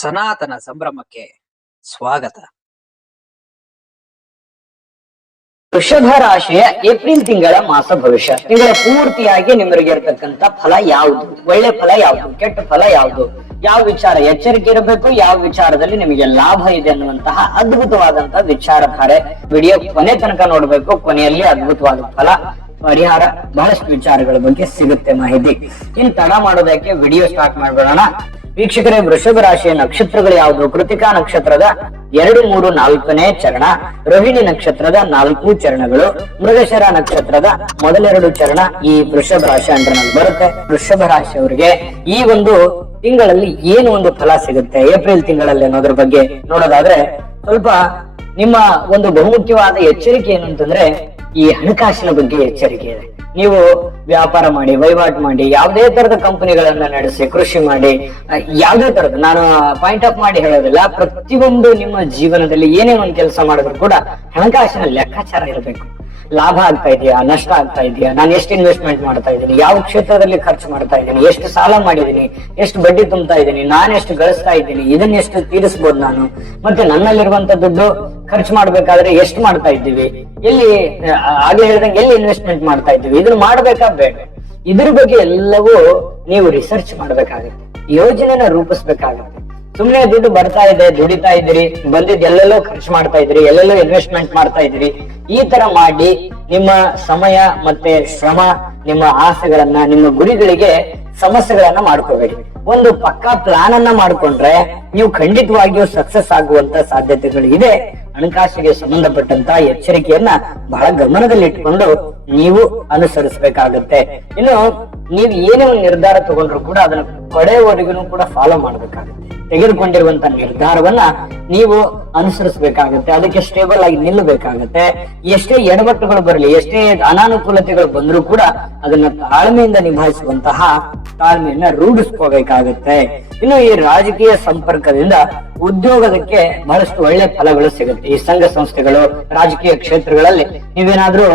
ಸನಾತನ ಸಂಭ್ರಮಕ್ಕೆ ಸ್ವಾಗತ. ವೃಷಭ ರಾಶಿಯ ಏಪ್ರಿಲ್ ತಿಂಗಳ ಮಾಸ ಭವಿಷ್ಯ. ತಿಂಗಳ ಪೂರ್ತಿಯಾಗಿ ನಿಮಗೆ ಇರತಕ್ಕಂತ ಫಲ ಯಾವುದು, ಒಳ್ಳೆ ಫಲ ಯಾವುದು, ಕೆಟ್ಟ ಫಲ ಯಾವುದು, ಯಾವ ವಿಚಾರ ಎಚ್ಚರಿಕೆ ಇರಬೇಕು, ಯಾವ ವಿಚಾರದಲ್ಲಿ ನಿಮಗೆ ಲಾಭ ಇದೆ ಅನ್ನುವಂತಹ ಅದ್ಭುತವಾದಂತಹ ವಿಚಾರಧಾರೆ ವಿಡಿಯೋ ಕೊನೆ ತನಕ ನೋಡ್ಬೇಕು. ಕೊನೆಯಲ್ಲಿ ಅದ್ಭುತವಾದ ಫಲ, ಪರಿಹಾರ, ಬಹಳಷ್ಟು ವಿಚಾರಗಳ ಬಗ್ಗೆ ಸಿಗುತ್ತೆ ಮಾಹಿತಿ. ಇನ್ ತಡ ಮಾಡೋದಕ್ಕೆ ವಿಡಿಯೋ ಸ್ಟಾರ್ಟ್ ಮಾಡ್ಬಿಡೋಣ. ವೀಕ್ಷಕರೇ, ವೃಷಭ ರಾಶಿಯ ನಕ್ಷತ್ರಗಳು ಯಾವುದು? ಕೃತಿಕಾ ನಕ್ಷತ್ರದ 2, 3, 4ನೇ ಚರಣ, ರೋಹಿಣಿ ನಕ್ಷತ್ರದ 4 ಚರಣಗಳು, ಮೃಗಶಿರ ನಕ್ಷತ್ರದ ಮೊದಲೆರಡು ಚರಣ ಈ ವೃಷಭ ರಾಶಿ ಅಂಡರ್ನಲ್ಲಿ ಬರುತ್ತೆ. ವೃಷಭ ರಾಶಿಯವರಿಗೆ ಈ ಒಂದು ತಿಂಗಳಲ್ಲಿ ಏನು ಒಂದು ಫಲ ಸಿಗುತ್ತೆ ಏಪ್ರಿಲ್ ತಿಂಗಳಲ್ಲಿ ಅನ್ನೋದ್ರ ಬಗ್ಗೆ ನೋಡೋದಾದ್ರೆ, ಸ್ವಲ್ಪ ನಿಮ್ಮ ಒಂದು ಬಹುಮುಖ್ಯವಾದ ಎಚ್ಚರಿಕೆ ಏನು ಅಂತಂದ್ರೆ, ಈ ಹಣಕಾಸಿನ ಬಗ್ಗೆ ಎಚ್ಚರಿಕೆ ಇದೆ. ನೀವು ವ್ಯಾಪಾರ ಮಾಡಿ, ವಹಿವಾಟು ಮಾಡಿ, ಯಾವುದೇ ತರದ ಕಂಪನಿಗಳನ್ನ ನಡೆಸಿ, ಕೃಷಿ ಮಾಡಿ, ಯಾವುದೇ ತರದ, ನಾನು ಪಾಯಿಂಟ್ ಆಫ್ ಮಾಡಿ ಹೇಳೋದಿಲ್ಲ, ಪ್ರತಿಯೊಂದು ನಿಮ್ಮ ಜೀವನದಲ್ಲಿ ಏನೇ ಒಂದು ಕೆಲಸ ಮಾಡಿದ್ರು ಕೂಡ ಹಣಕಾಸಿನ ಲೆಕ್ಕಾಚಾರ ಇರಬೇಕು. ಲಾಭ ಆಗ್ತಾ ಇದೆಯಾ, ನಷ್ಟ ಆಗ್ತಾ ಇದೆಯಾ, ನಾನು ಎಷ್ಟು ಇನ್ವೆಸ್ಟ್ಮೆಂಟ್ ಮಾಡ್ತಾ ಇದ್ದೀನಿ, ಯಾವ ಕ್ಷೇತ್ರದಲ್ಲಿ ಖರ್ಚು ಮಾಡ್ತಾ ಇದ್ದೀನಿ, ಎಷ್ಟು ಸಾಲ ಮಾಡಿದ್ದೀನಿ, ಎಷ್ಟು ಬಡ್ಡಿ ತುಂಬ್ತಾ ಇದ್ದೀನಿ, ನಾನೆಷ್ಟು ಗಳಿಸ್ತಾ ಇದ್ದೀನಿ, ಇದನ್ನೆಷ್ಟು ತೀರಿಸಬಹುದು ನಾನು, ಮತ್ತೆ ನನ್ನಲ್ಲಿರುವಂತ ದುಡ್ಡು ಖರ್ಚು ಮಾಡ್ಬೇಕಾದ್ರೆ ಎಷ್ಟು ಮಾಡ್ತಾ ಇದ್ದೀವಿ, ಎಲ್ಲಿ ಆಗ್ಲೇ ಹೇಳ್ದಂಗೆ ಎಲ್ಲಿ ಇನ್ವೆಸ್ಟ್ಮೆಂಟ್ ಮಾಡ್ತಾ ಇದ್ದೀವಿ, ಇದನ್ನ ಮಾಡ್ಬೇಕಾ ಬೇಡ, ಇದ್ರ ಬಗ್ಗೆ ಎಲ್ಲವೂ ನೀವು ರಿಸರ್ಚ್ ಮಾಡ್ಬೇಕಾಗುತ್ತೆ, ಯೋಜನೆನ ರೂಪಿಸ್ಬೇಕಾಗುತ್ತೆ. ಸುಮ್ನೆ ದುಡ್ಡು ಬರ್ತಾ ಇದೆ, ದುಡಿತಾ ಇದ್ದೀರಿ, ಬಂದಿದ್ ಎಲ್ಲೆಲ್ಲೋ ಖರ್ಚು ಮಾಡ್ತಾ ಇದ್ರಿ, ಎಲ್ಲೆಲ್ಲೋ ಇನ್ವೆಸ್ಟ್ಮೆಂಟ್ ಮಾಡ್ತಾ ಇದ್ರಿ, ಈ ತರ ಮಾಡಿ ನಿಮ್ಮ ಸಮಯ ಮತ್ತೆ ಶ್ರಮ, ನಿಮ್ಮ ಆಸೆಗಳನ್ನ, ನಿಮ್ಮ ಗುರಿಗಳಿಗೆ ಸಮಸ್ಯೆಗಳನ್ನ ಮಾಡ್ಕೋಬೇಡಿ. ಒಂದು ಪಕ್ಕಾ ಪ್ಲಾನ್ ಅನ್ನ ಮಾಡ್ಕೊಂಡ್ರೆ ನೀವು ಖಂಡಿತವಾಗಿಯೂ ಸಕ್ಸಸ್ ಆಗುವಂತ ಸಾಧ್ಯತೆಗಳಿದೆ. ಹಣಕಾಸಿಗೆ ಸಂಬಂಧಪಟ್ಟಂತ ಎಚ್ಚರಿಕೆಯನ್ನ ಬಹಳ ಗಮನದಲ್ಲಿ ಇಟ್ಕೊಂಡು ನೀವು ಅನುಸರಿಸಬೇಕಾಗತ್ತೆ. ಇನ್ನು ನೀವು ಏನೇ ಒಂದು ನಿರ್ಧಾರ ತಗೊಂಡ್ರು ಕೂಡ ಅದನ್ನ ಕಡೆಯವರೆಗೂ ಕೂಡ ಫಾಲೋ ಮಾಡ್ಬೇಕಾಗುತ್ತೆ. ತೆಗೆದುಕೊಂಡಿರುವಂತ ನಿರ್ಧಾರವನ್ನ ನೀವು ಅನುಸರಿಸಬೇಕಾಗತ್ತೆ, ಅದಕ್ಕೆ ಸ್ಟೇಬಲ್ ಆಗಿ ನಿಲ್ಲಬೇಕಾಗತ್ತೆ. ಎಷ್ಟೇ ಎಡವಟ್ಟುಗಳು ಬರಲಿ, ಎಷ್ಟೇ ಅನಾನುಕೂಲತೆಗಳು ಬಂದ್ರೂ ಕೂಡ ಅದನ್ನ ತಾಳ್ಮೆಯಿಂದ ನಿಭಾಯಿಸುವಂತಹ ತಾಳ್ಮೆಯನ್ನ ರೂಢಿಸ್ಕೋಬೇಕಾಗತ್ತೆ. ಇನ್ನು ಈ ರಾಜಕೀಯ ಸಂಪರ್ಕದಿಂದ ಉದ್ಯೋಗದಕ್ಕೆ ಬಹಳಷ್ಟು ಒಳ್ಳೆ ಫಲಗಳು ಸಿಗುತ್ತೆ. ಈ ಸಂಘ ಸಂಸ್ಥೆಗಳು, ರಾಜಕೀಯ ಕ್ಷೇತ್ರಗಳಲ್ಲಿ ನೀವೇನಾದ್ರೂ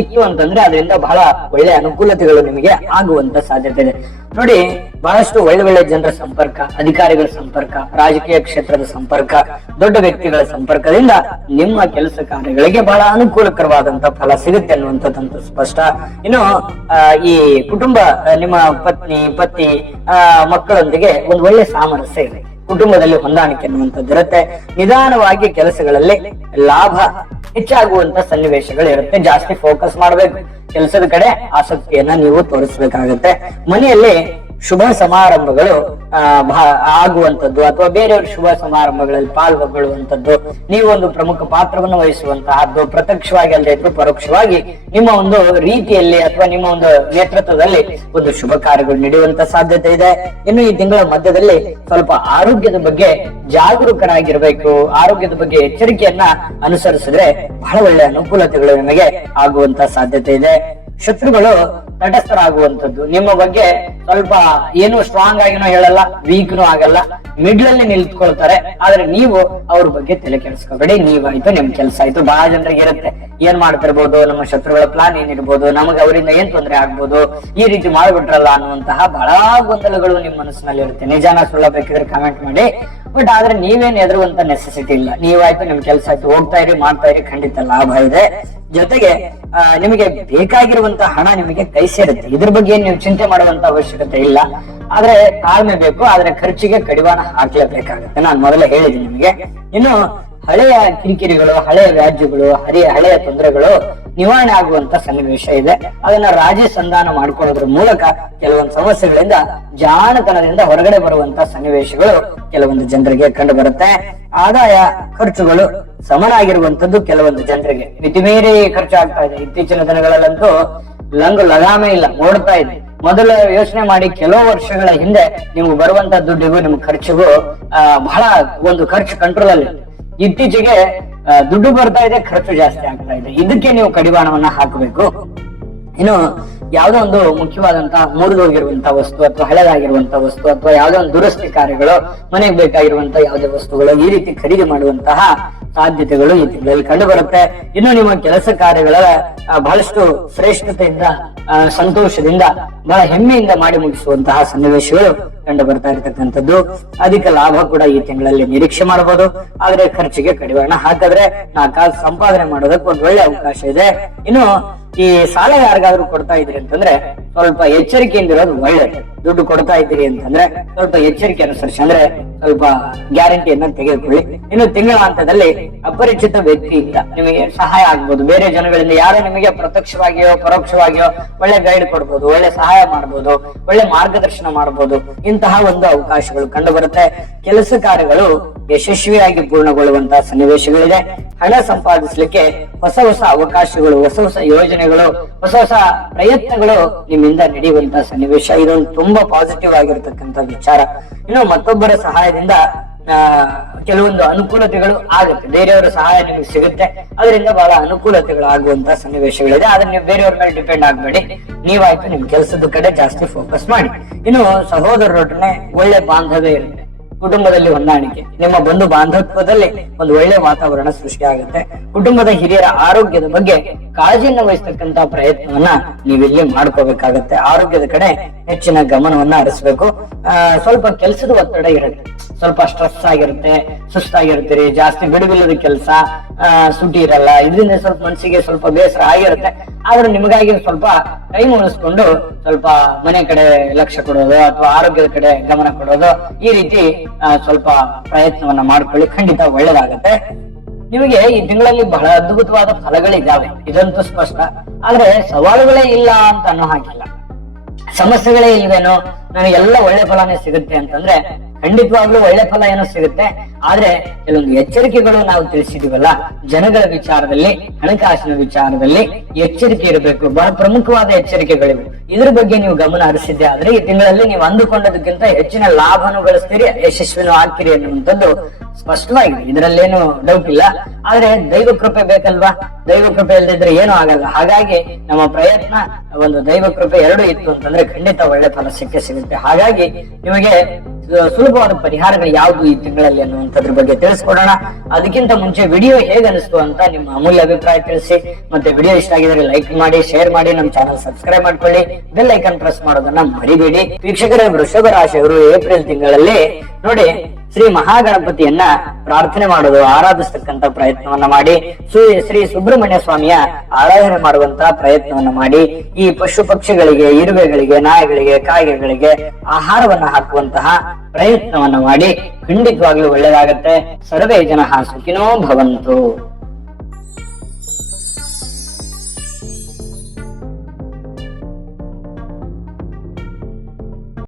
ಇತ್ತು ಅಂತಂದ್ರೆ ಅದರಿಂದ ಬಹಳ ಒಳ್ಳೆ ಅನುಕೂಲತೆಗಳು ನಿಮಗೆ ಆಗುವಂತ ಸಾಧ್ಯತೆ ಇದೆ. ನೋಡಿ, ಬಹಳಷ್ಟು ಒಳ್ಳೆ ಜನರ ಸಂಪರ್ಕ, ಅಧಿಕಾರಿಗಳ ಸಂಪರ್ಕ, ರಾಜಕೀಯ ಕ್ಷೇತ್ರದ ಸಂಪರ್ಕ, ದೊಡ್ಡ ವ್ಯಕ್ತಿಗಳ ಸಂಪರ್ಕದಿಂದ ನಿಮ್ಮ ಕೆಲಸ ಕಾರ್ಯಗಳಿಗೆ ಬಹಳ ಅನುಕೂಲಕರವಾದಂತ ಫಲ ಸಿಗುತ್ತೆ ಅನ್ನುವಂಥದ್ದಂತೂ ಸ್ಪಷ್ಟ. ಇನ್ನು ಈ ಕುಟುಂಬ, ನಿಮ್ಮ ಪತ್ನಿ, ಪತಿ, ಮಕ್ಕಳೊಂದಿಗೆ ಒಂದು ಒಳ್ಳೆ ಸಾಮರಸ್ಯ ಇದೆ. ಕುಟುಂಬದಲ್ಲಿ ಹೊಂದಾಣಿಕೆ ಅನ್ನುವಂಥದ್ದು ಇರುತ್ತೆ. ನಿಧಾನವಾಗಿ ಕೆಲಸಗಳಲ್ಲಿ ಲಾಭ ಹೆಚ್ಚಾಗುವಂತ ಸನ್ನಿವೇಶಗಳು ಇರುತ್ತೆ. ಜಾಸ್ತಿ ಫೋಕಸ್ ಮಾಡ್ಬೇಕು, ಕೆಲಸದ ಕಡೆ ಆಸಕ್ತಿಯನ್ನ ನೀವು ತೋರಿಸ್ಬೇಕಾಗತ್ತೆ. ಮನೆಯಲ್ಲಿ ಶುಭ ಸಮಾರಂಭಗಳು ಆಗುವಂತದ್ದು ಅಥವಾ ಬೇರೆಯವ್ರ ಶುಭ ಸಮಾರಂಭಗಳಲ್ಲಿ ಪಾಲ್ಗೊಳ್ಳುವಂತದ್ದು, ನೀವು ಒಂದು ಪ್ರಮುಖ ಪಾತ್ರವನ್ನು ವಹಿಸುವಂತಹದ್ದು, ಪ್ರತ್ಯಕ್ಷವಾಗಿ ಅಲ್ಲದೆ ಇದ್ರು ಪರೋಕ್ಷವಾಗಿ ನಿಮ್ಮ ಒಂದು ರೀತಿಯಲ್ಲಿ ಅಥವಾ ನಿಮ್ಮ ಒಂದು ನೇತೃತ್ವದಲ್ಲಿ ಒಂದು ಶುಭ ಕಾರ್ಯಗಳು ನಡೆಯುವಂತ ಸಾಧ್ಯತೆ ಇದೆ. ಇನ್ನು ಈ ತಿಂಗಳ ಮಧ್ಯದಲ್ಲಿ ಸ್ವಲ್ಪ ಆರೋಗ್ಯದ ಬಗ್ಗೆ ಜಾಗರೂಕರಾಗಿರ್ಬೇಕು. ಆರೋಗ್ಯದ ಬಗ್ಗೆ ಎಚ್ಚರಿಕೆಯನ್ನ ಅನುಸರಿಸಿದ್ರೆ ಬಹಳ ಒಳ್ಳೆ ಅನುಕೂಲತೆಗಳು ನಿಮಗೆ ಆಗುವಂತ ಸಾಧ್ಯತೆ ಇದೆ. ಶತ್ರುಗಳು ತಟಸ್ಥರಾಗುವಂತದ್ದು, ನಿಮ್ಮ ಬಗ್ಗೆ ಸ್ವಲ್ಪ ಏನು ಸ್ಟ್ರಾಂಗ್ ಆಗಿನೂ ಹೇಳಲ್ಲ, ವೀಕ್ನೂ ಆಗಲ್ಲ, ಮಿಡ್ಲ್ ಅಲ್ಲಿ ನಿಲ್ತ್ಕೊಳ್ತಾರೆ. ಆದ್ರೆ ನೀವು ಅವ್ರ ಬಗ್ಗೆ ತಲೆ ಕೆಡಿಸ್ಕೋಬೇಡಿ. ನೀವಾಯ್ತು, ನಿಮ್ ಕೆಲಸ ಆಯ್ತು. ಬಹಳ ಜನರಿಗೆ ಇರುತ್ತೆ, ಏನ್ ಮಾಡ್ತಿರ್ಬೋದು, ನಮ್ಮ ಶತ್ರುಗಳ ಪ್ಲಾನ್ ಏನಿರ್ಬೋದು, ನಮಗೆ ಅವರಿಂದ ಏನ್ ತೊಂದರೆ ಆಗ್ಬೋದು, ಈ ರೀತಿ ಮಾಡ್ಬಿಟ್ರಲ್ಲ ಅನ್ನುವಂತಹ ಬಹಳ ಗೊಂದಲಗಳು ನಿಮ್ ಮನಸ್ಸಿನಲ್ಲಿ ಇರುತ್ತೆ. ನಿಜಾನ ಸುಳ್ಳ ಬೇಕಿದ್ರೆ ಕಮೆಂಟ್ ಮಾಡಿ. ಬಟ್ ಆದ್ರೆ ನೀವೇನ್ ಎದುರುವಂತ ನೆಸೆಸಿಟಿ ಇಲ್ಲ. ನೀವಾಯ್ತು, ನಿಮ್ ಕೆಲಸ ಆಯ್ತು, ಹೋಗ್ತಾ ಇರಿ, ಮಾಡ್ತಾ ಇರಿ, ಖಂಡಿತ ಲಾಭ ಇದೆ. ಜೊತೆಗೆ ನಿಮಗೆ ಬೇಕಾಗಿರುವಂತ ಹಣ ನಿಮಗೆ ಕೈ ಸೇರುತ್ತೆ. ಇದ್ರ ಬಗ್ಗೆ ನೀವು ಚಿಂತೆ ಮಾಡುವಂತ ಅವಶ್ಯಕತೆ ಇಲ್ಲ. ಆದ್ರೆ ತಾಳ್ಮೆ ಬೇಕು, ಆದ್ರೆ ಖರ್ಚಿಗೆ ಕಡಿವಾಣ ಹಾಕ್ಲೇಬೇಕಾಗುತ್ತೆ. ನಾನು ಮೊದಲೇ ಹೇಳಿದ್ದೀನಿ ನಿಮಗೆ. ಇನ್ನು ಹಳೆಯ ಕಿರಿಕಿರಿಗಳು, ಹಳೆಯ ವ್ಯಾಜ್ಯಗಳು, ಹಳೆಯ ತೊಂದರೆಗಳು ನಿವಾರಣೆ ಆಗುವಂತ ಸನ್ನಿವೇಶ ಇದೆ. ಅದನ್ನ ರಾಜಿ ಸಂಧಾನ ಮಾಡ್ಕೊಳ್ಳೋದ್ರ ಮೂಲಕ ಕೆಲವೊಂದು ಸಮಸ್ಯೆಗಳಿಂದ ಜಾಣತನದಿಂದ ಹೊರಗಡೆ ಬರುವಂತ ಸನ್ನಿವೇಶಗಳು ಕೆಲವೊಂದು ಜನರಿಗೆ ಕಂಡು ಬರುತ್ತೆ. ಆದಾಯ ಖರ್ಚುಗಳು ಸಮನಾಗಿರುವಂತದ್ದು ಕೆಲವೊಂದು ಜನರಿಗೆ ಮಿತಿಮೀರಿ ಖರ್ಚಾಗ್ತಾ ಇದೆ. ಇತ್ತೀಚಿನ ದಿನಗಳಲ್ಲಂತೂ ಲಗಾಮೇ ಇಲ್ಲ, ಓಡ್ತಾ ಇದೆ. ಮೊದಲು ಯೋಚನೆ ಮಾಡಿ, ಕೆಲವು ವರ್ಷಗಳ ಹಿಂದೆ ನೀವು ಬರುವಂತ ದುಡ್ಡಿಗೂ ನಿಮ್ಮ ಖರ್ಚಿಗೂ ಬಹಳ ಒಂದು ಖರ್ಚು ಕಂಟ್ರೋಲ್ ಅಲ್ಲಿ. ಇತ್ತೀಚೆಗೆ ದುಡ್ಡು ಬರ್ತಾ ಇದೆ, ಖರ್ಚು ಜಾಸ್ತಿ ಆಗ್ತಾ ಇದೆ. ಇದಕ್ಕೆ ನೀವು ಕಡಿವಾಣವನ್ನ ಹಾಕಬೇಕು. ಇನ್ನು ಯಾವುದೋ ಒಂದು ಮುಖ್ಯವಾದಂತಹ ಮುರಿದೋಗಿರುವಂತಹ ವಸ್ತು ಅಥವಾ ಹಳೆದಾಗಿರುವಂತಹ ವಸ್ತು ಅಥವಾ ಯಾವುದೋ ಒಂದು ದುರಸ್ತಿ ಕಾರ್ಯಗಳು, ಮನೆಗೆ ಬೇಕಾಗಿರುವಂತಹ ಯಾವುದೇ ವಸ್ತುಗಳು, ಈ ರೀತಿ ಖರೀದಿ ಮಾಡುವಂತಹ ಸಾಧ್ಯತೆಗಳು ಈ ತಿಂಗಳಲ್ಲಿ ಕಂಡು ಬರುತ್ತೆ. ಇನ್ನು ನಿಮ್ಮ ಕೆಲಸ ಕಾರ್ಯಗಳ ಬಹಳಷ್ಟು ಶ್ರೇಷ್ಠತೆಯಿಂದ ಸಂತೋಷದಿಂದ ಬಹಳ ಹೆಮ್ಮೆಯಿಂದ ಮಾಡಿ ಮುಗಿಸುವಂತಹ ಸನ್ನಿವೇಶಗಳು ಕಂಡು ಬರ್ತಾ ಇರತಕ್ಕಂಥದ್ದು. ಅಧಿಕ ಲಾಭ ಕೂಡ ಈ ತಿಂಗಳಲ್ಲಿ ನಿರೀಕ್ಷೆ ಮಾಡಬಹುದು. ಆದ್ರೆ ಖರ್ಚಿಗೆ ಕಡಿವಾಣ ಹಾಕಿದ್ರೆ ಸಂಪಾದನೆ ಮಾಡೋದಕ್ಕೆ ಒಂದು ಒಳ್ಳೆ ಅವಕಾಶ ಇದೆ. ಇನ್ನು ಈ ಸಾಲ ಯಾರಿಗಾದ್ರೂ ಕೊಡ್ತಾ ಇದ್ರಿ ಅಂತಂದ್ರೆ ಸ್ವಲ್ಪ ಎಚ್ಚರಿಕೆಯಿಂದ ಇರೋದು ಒಳ್ಳೆಯದು. ದುಡ್ಡು ಕೊಡ್ತಾ ಇದ್ದೀರಿ ಅಂತಂದ್ರೆ ಸ್ವಲ್ಪ ಎಚ್ಚರಿಕೆ ಅನುಸರಿಸಿ, ಅಂದ್ರೆ ಸ್ವಲ್ಪ ಗ್ಯಾರಂಟಿಯನ್ನ ತೆಗೆದುಕೊಳ್ಳಿ. ಇನ್ನು ತಿಂಗಳ ಹಂತದಲ್ಲಿ ಅಪರಿಚಿತ ವ್ಯಕ್ತಿಯಿಂದ ನಿಮಗೆ ಸಹಾಯ ಆಗ್ಬೋದು. ಬೇರೆ ಜನಗಳಿಂದ ಯಾರೋ ನಿಮಗೆ ಪ್ರತ್ಯಕ್ಷವಾಗಿಯೋ ಪರೋಕ್ಷವಾಗಿಯೋ ಒಳ್ಳೆ ಗೈಡ್ ಕೊಡ್ಬೋದು, ಒಳ್ಳೆ ಸಹಾಯ ಮಾಡ್ಬೋದು, ಒಳ್ಳೆ ಮಾರ್ಗದರ್ಶನ ಮಾಡ್ಬೋದು. ಇಂತಹ ಒಂದು ಅವಕಾಶಗಳು ಕಂಡು ಬರುತ್ತೆ. ಕೆಲಸ ಕಾರ್ಯಗಳು ಯಶಸ್ವಿಯಾಗಿ ಪೂರ್ಣಗೊಳ್ಳುವಂತಹ ಸನ್ನಿವೇಶಗಳಿದೆ. ಹಣ ಸಂಪಾದಿಸಲಿಕ್ಕೆ ಹೊಸ ಹೊಸ ಅವಕಾಶಗಳು, ಹೊಸ ಹೊಸ ಯೋಜನೆಗಳು, ಹೊಸ ಹೊಸ ಪ್ರಯತ್ನಗಳು ನಿಮ್ಮಿಂದ ನಡೆಯುವಂತಹ ಸನ್ನಿವೇಶ. ಇದೊಂದು ತುಂಬಾ ಪಾಸಿಟಿವ್ ಆಗಿರತಕ್ಕಂತ ವಿಚಾರ. ಇನ್ನು ಮತ್ತೊಬ್ಬರ ಸಹಾಯದಿಂದ ಕೆಲವೊಂದು ಅನುಕೂಲತೆಗಳು ಆಗುತ್ತೆ. ಬೇರೆಯವರ ಸಹಾಯ ನಿಮಗೆ ಸಿಗುತ್ತೆ, ಅದರಿಂದ ಬಹಳ ಅನುಕೂಲತೆಗಳು ಆಗುವಂತಹ ಸನ್ನಿವೇಶಗಳಿದೆ. ಆದ್ರೆ ನೀವು ಬೇರೆಯವ್ರ ಮೇಲೆ ಡಿಪೆಂಡ್ ಆಗ್ಬೇಡಿ. ನೀವಾಯ್ತು ನಿಮ್ ಕೆಲಸದ ಕಡೆ ಜಾಸ್ತಿ ಫೋಕಸ್ ಮಾಡಿ. ಇನ್ನು ಸಹೋದರರೊಡನೆ ಒಳ್ಳೆ ಬಾಂಧವ್ಯ ಇರುತ್ತೆ. ಕುಟುಂಬದಲ್ಲಿ ಹೊಂದಾಣಿಕೆ, ನಿಮ್ಮ ಬಂಧು ಬಾಂಧವ್ಯದಲ್ಲಿ ಒಂದು ಒಳ್ಳೆ ವಾತಾವರಣ ಸೃಷ್ಟಿ ಆಗುತ್ತೆ. ಕುಟುಂಬದ ಹಿರಿಯರ ಆರೋಗ್ಯದ ಬಗ್ಗೆ ಕಾಳಜಿಯನ್ನು ವಹಿಸ್ತಕ್ಕಂತ ಪ್ರಯತ್ನವನ್ನ ನೀವಿಲ್ಲಿ ಮಾಡ್ಕೋಬೇಕಾಗತ್ತೆ. ಆರೋಗ್ಯದ ಕಡೆ ಹೆಚ್ಚಿನ ಗಮನವನ್ನ ಹರಿಸಬೇಕು. ಸ್ವಲ್ಪ ಕೆಲಸದ ಒತ್ತಡ ಇರುತ್ತೆ, ಸ್ವಲ್ಪ ಸ್ಟ್ರೆಸ್ ಆಗಿರುತ್ತೆ, ಸುಸ್ತಾಗಿರ್ತೀರಿ, ಜಾಸ್ತಿ ಬಿಡುವಿಲ್ಲದ ಕೆಲಸ, ಸುಟಿ ಇರಲ್ಲ. ಇದರಿಂದ ಸ್ವಲ್ಪ ಮನಸ್ಸಿಗೆ ಸ್ವಲ್ಪ ಬೇಸರ ಆಗಿರುತ್ತೆ. ಆದ್ರೆ ನಿಮಗಾಗಿ ಸ್ವಲ್ಪ ಟೈಮ್ ಉಳಿಸ್ಕೊಂಡು ಸ್ವಲ್ಪ ಮನೆ ಕಡೆ ಲಕ್ಷ್ಯ ಕೊಡೋದು ಅಥವಾ ಆರೋಗ್ಯದ ಕಡೆ ಗಮನ ಕೊಡೋದು, ಈ ರೀತಿ ಸ್ವಲ್ಪ ಪ್ರಯತ್ನವನ್ನ ಮಾಡ್ಕೊಳ್ಳಿ. ಖಂಡಿತ ಒಳ್ಳೇದಾಗತ್ತೆ. ನಿಮಗೆ ಈ ತಿಂಗಳಲ್ಲಿ ಬಹಳ ಅದ್ಭುತವಾದ ಫಲಗಳಿದ್ದಾವೆ, ಇದಂತೂ ಸ್ಪಷ್ಟ. ಆದ್ರೆ ಸವಾಲುಗಳೇ ಇಲ್ಲ ಅಂತ ಅನ್ನೋ ಹಾಗಿಲ್ಲ. ಸಮಸ್ಯೆಗಳೇ ಇಲ್ವೇನೋ ನನಗೆಲ್ಲ ಒಳ್ಳೆ ಫಲನೇ ಸಿಗುತ್ತೆ ಅಂತಂದ್ರೆ ಖಂಡಿತವಾಗ್ಲೂ ಒಳ್ಳೆ ಫಲ ಏನೋ ಸಿಗುತ್ತೆ. ಆದ್ರೆ ಕೆಲವೊಂದು ಎಚ್ಚರಿಕೆಗಳು ನಾವು ತಿಳಿಸಿದೀವಲ್ಲ, ಜನಗಳ ವಿಚಾರದಲ್ಲಿ, ಹಣಕಾಸಿನ ವಿಚಾರದಲ್ಲಿ ಎಚ್ಚರಿಕೆ ಇರಬೇಕು. ಬಹಳ ಪ್ರಮುಖವಾದ ಎಚ್ಚರಿಕೆಗಳಿವೆ. ಇದ್ರ ಬಗ್ಗೆ ನೀವು ಗಮನ ಹರಿಸಿದ್ದೆ ಆದ್ರೆ ಈ ತಿಂಗಳಲ್ಲಿ ನೀವು ಅಂದುಕೊಂಡದಕ್ಕಿಂತ ಹೆಚ್ಚಿನ ಲಾಭನು ಗಳಿಸ್ತೀರಿ, ಯಶಸ್ವಿನೂ ಆಗ್ತೀರಿ ಅನ್ನುವಂಥದ್ದು ಸ್ಪಷ್ಟವಾಗಿದೆ. ಇದರಲ್ಲೇನು ಡೌಟ್ ಇಲ್ಲ. ಆದ್ರೆ ದೈವ ಕೃಪೆ ಬೇಕಲ್ವಾ? ದೈವ ಕೃಪೆ ಇಲ್ಲದಿದ್ರೆ ಏನೂ ಆಗಲ್ಲ. ಹಾಗಾಗಿ ನಮ್ಮ ಪ್ರಯತ್ನ, ಒಂದು ದೈವ ಕೃಪೆ ಎರಡು ಇತ್ತು ಅಂತಂದ್ರೆ ಖಂಡಿತ ಒಳ್ಳೆ ಫಲ ಸಿಗುತ್ತೆ. ಹಾಗಾಗಿ ನಿಮಗೆ ಸುಲಭವಾದ ಪರಿಹಾರಗಳು ಯಾವುದು ಈ ತಿಂಗಳಲ್ಲಿ ಅನ್ನುವಂಥದ್ರ ಬಗ್ಗೆ ತಿಳಿಸ್ಕೊಡೋಣ. ಅದಕ್ಕಿಂತ ಮುಂಚೆ ವಿಡಿಯೋ ಹೇಗೆ ಅನಿಸ್ತು ಅಂತ ನಿಮ್ಮ ಅಮೂಲ್ಯ ಅಭಿಪ್ರಾಯ ತಿಳಿಸಿ. ಮತ್ತೆ ವಿಡಿಯೋ ಇಷ್ಟ ಆಗಿದ್ರೆ ಲೈಕ್ ಮಾಡಿ, ಶೇರ್ ಮಾಡಿ, ನಮ್ಮ ಚಾನಲ್ ಸಬ್ಸ್ಕ್ರೈಬ್ ಮಾಡ್ಕೊಳ್ಳಿ, ಬೆಲ್ ಐಕನ್ ಪ್ರೆಸ್ ಮಾಡೋದನ್ನ ಮರಿಬೇಡಿ. ವೀಕ್ಷಕರೇ, ವೃಷಭ ರಾಶಿಯವರು ಏಪ್ರಿಲ್ ತಿಂಗಳಲ್ಲಿ ನೋಡಿ ಶ್ರೀ ಮಹಾಗಣಪತಿಯನ್ನ ಪ್ರಾರ್ಥನೆ ಮಾಡೋದು, ಆರಾಧಿಸ್ತಕ್ಕಂತ ಪ್ರಯತ್ನವನ್ನ ಮಾಡಿ, ಶ್ರೀ ಸುಬ್ರಹ್ಮಣ್ಯ ಸ್ವಾಮಿಯ ಆರಾಧನೆ ಮಾಡುವಂತಹ ಪ್ರಯತ್ನವನ್ನ ಮಾಡಿ, ಈ ಪಶು ಪಕ್ಷಿಗಳಿಗೆ, ಇರುವೆಗಳಿಗೆ, ನಾಯಿಗಳಿಗೆ, ಕಾಗೆಗಳಿಗೆ ಆಹಾರವನ್ನ ಹಾಕುವಂತಹ ಪ್ರಯತ್ನವನ್ನ ಮಾಡಿ. ಖಂಡಿತವಾಗ್ಲೂ ಒಳ್ಳೆಯದಾಗತ್ತೆ. ಸರ್ವೇ ಜನಃ ಸುಖಿನೋ ಭವಂತು.